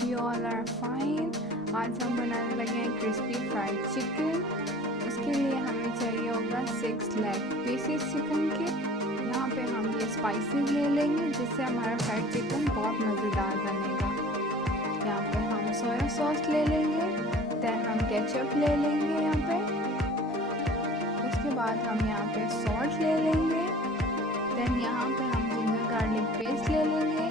hope you all are fine। आज हम बनाने लगे हैं क्रिस्पी फ्राइड चिकन। उसके लिए हमें चाहिए होगा 6 लेग पीसेस चिकन के। यहाँ पे हम ये स्पाइसेस ले लेंगे जिससे हमारा फ्राइड चिकन बहुत मज़ेदार बनेगा। यहाँ पे हम सोया सॉस ले लेंगे, देन हम केचप ले लेंगे यहाँ पे। उसके बाद हम यहाँ पे सॉल्ट ले लेंगे, देन यहाँ पे हम जिंजर गार्लिक पेस्ट ले लेंगे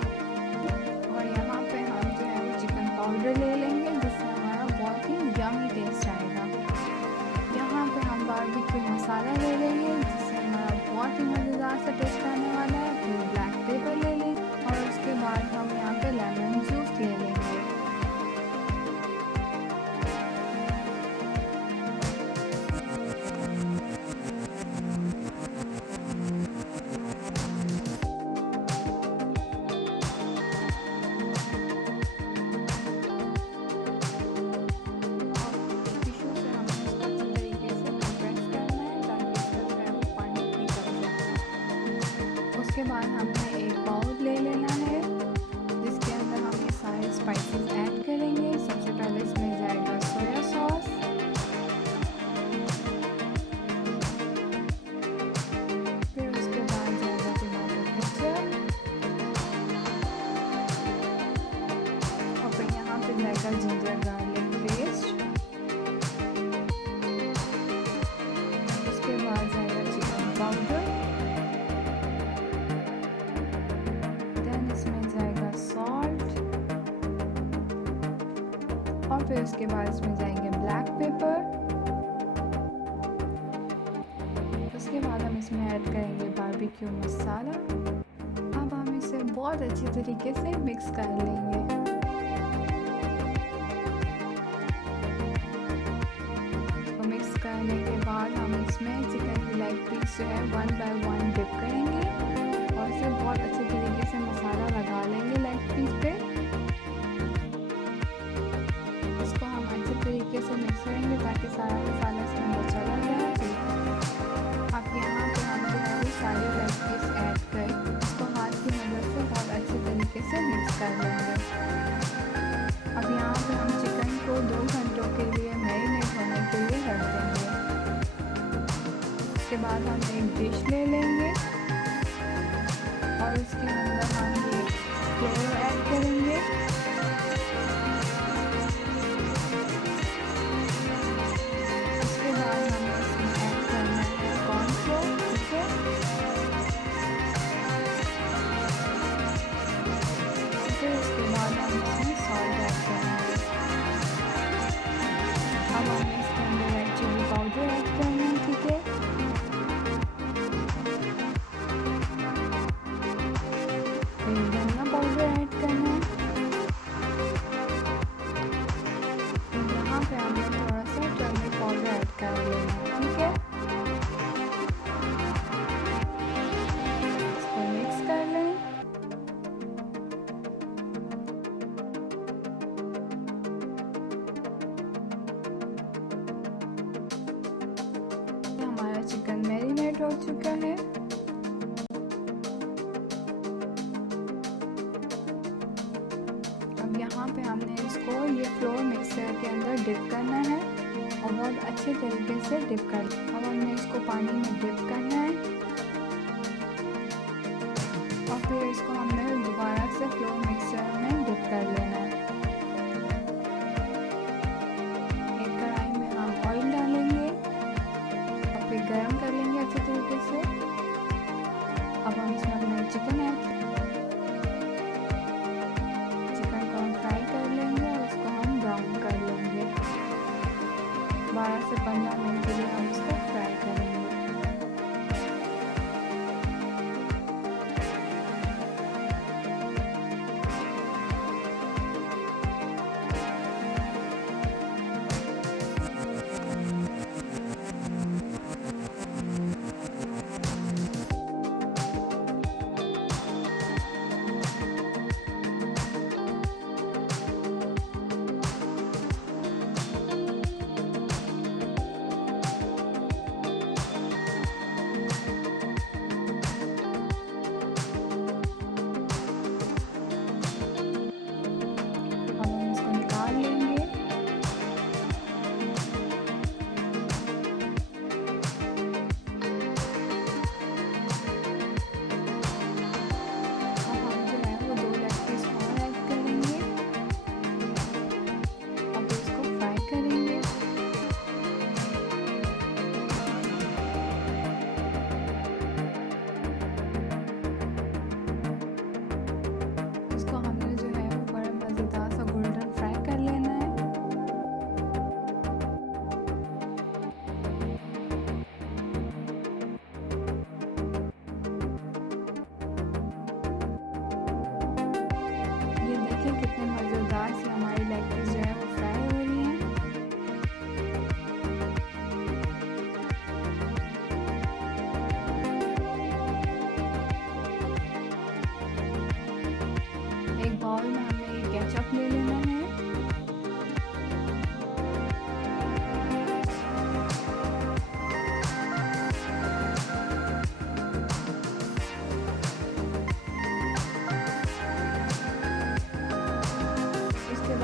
और यहाँ पे हम जो है वो चिकन पाउडर ले लेंगे जिससे हमारा बहुत ही यमी टेस्ट आएगा। यहाँ पे हम बारबेक्यू मसाला ले लेंगे जिससे हमारा बहुत ही मज़ेदार सा टेस्ट आने वाला है। फिर ब्लैक पेपर ले लेंगे और उसके बाद हम यहाँ पे लेमन जूस ले लेंगे। उसके बाद हमें एक बाउल ले लेना है जिसके अंदर हम ये सारे स्पाइसेस ऐड करेंगे। सबसे पहले इसमें जाएगा सोया सॉस, फिर उसके बाद जाएगा टमाटो केचप और फिर यहाँ पे जाएगा जिंजर गार्लिक पेस्ट। उसके बाद जाएगा चिकन पाउडर, और फिर उसके बाद इसमें जाएंगे ब्लैक पेपर। उसके बाद हम इसमें ऐड करेंगे बारबेक्यू मसाला। अब हम इसे बहुत अच्छी तरीके से मिक्स कर लेंगे। तो मिक्स करने के बाद हम इसमें चिकन की लेग पीस जो है 1 बाय 1 डिप करेंगे और इसे बहुत अच्छे तरीके से मसाला लगा लेंगे लेग पीस पे। तरीके से मिक्स करेंगे ताकि सारा मसाला इसके अंदर चला जाए। अब यहाँ पे हम जो है वो सारे लेग पीस ऐड कर इसको हाथ की मदद से बहुत अच्छे तरीके से मिक्स कर लेंगे। अब यहाँ पे हम चिकन को 2 घंटों के लिए मैरिनेट होने के लिए रख देंगे। उसके बाद हम एक डिश ले लेंगे और उसके अंदर हम ये फ्लोर ऐड करेंगे। अब हमें इसके अंदर रेड चिली पाउडर ऐड करना है, ठीक है। फिर धनिया पाउडर ऐड करना है। फिर यहाँ पे हमें थोड़ा सा टर्मरिक पाउडर ऐड कर लेना है, ठीक है। इसको मिक्स कर लें। हमारा चिकन मैरिनेट हो चुका है। अब यहाँ पे हमने इसको ये फ्लोर मिक्सर के अंदर डिप करना है और बहुत अच्छे तरीके से डिप कर। अब हमने इसको पानी में डिप करना है और फिर इसको हमने दोबारा से फ्लोर मिक्सर में डिप कर लेना है। एक कढ़ाई में हम ऑयल डालेंगे, फिर गरम कर लेंगे अच्छे तरीके से। अब हम इसमें अपना चिकन को हम फ्राई कर लेंगे और उसको हम ब्राउन कर लेंगे। 12 से 15 मिनट के लिए हम इसको फ्राई करेंगे।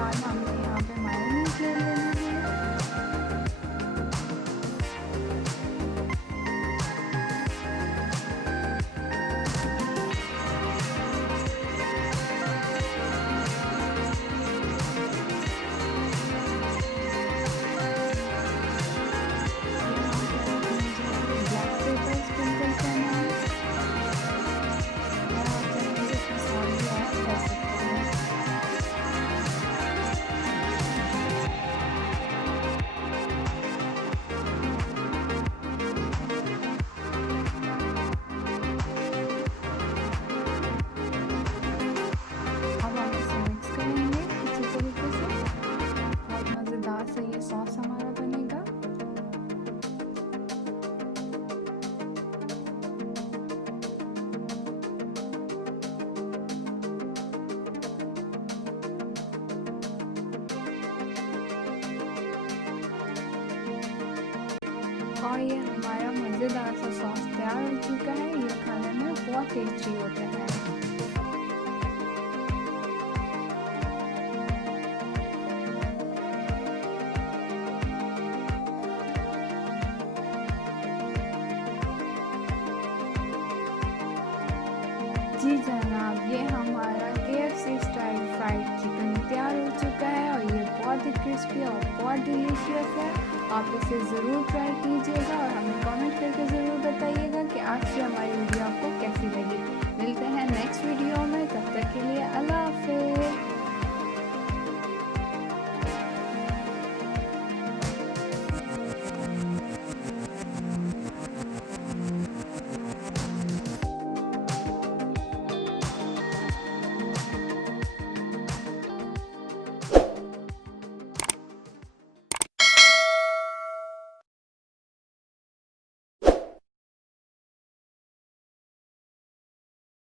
बाद हमने यहाँ पे मायोनीज ले लेना है। से ये सॉस हमारा बनेगा। और ये हमारा मज़ेदार सा सॉस तैयार हो चुका है। ये खाने में बहुत टेस्टी होता है। जी जनाब, ये हमारा KFC स्टाइल फ्राइड चिकन तैयार हो चुका है और ये बहुत ही क्रिस्पी और बहुत डिलीशियस है। आप इसे ज़रूर ट्राई कीजिएगा और हमें कमेंट करके ज़रूर बताइएगा कि आज की हमारी वीडियो आपको कैसी लगी। मिलते हैं नेक्स्ट वीडियो में, तब तक के लिए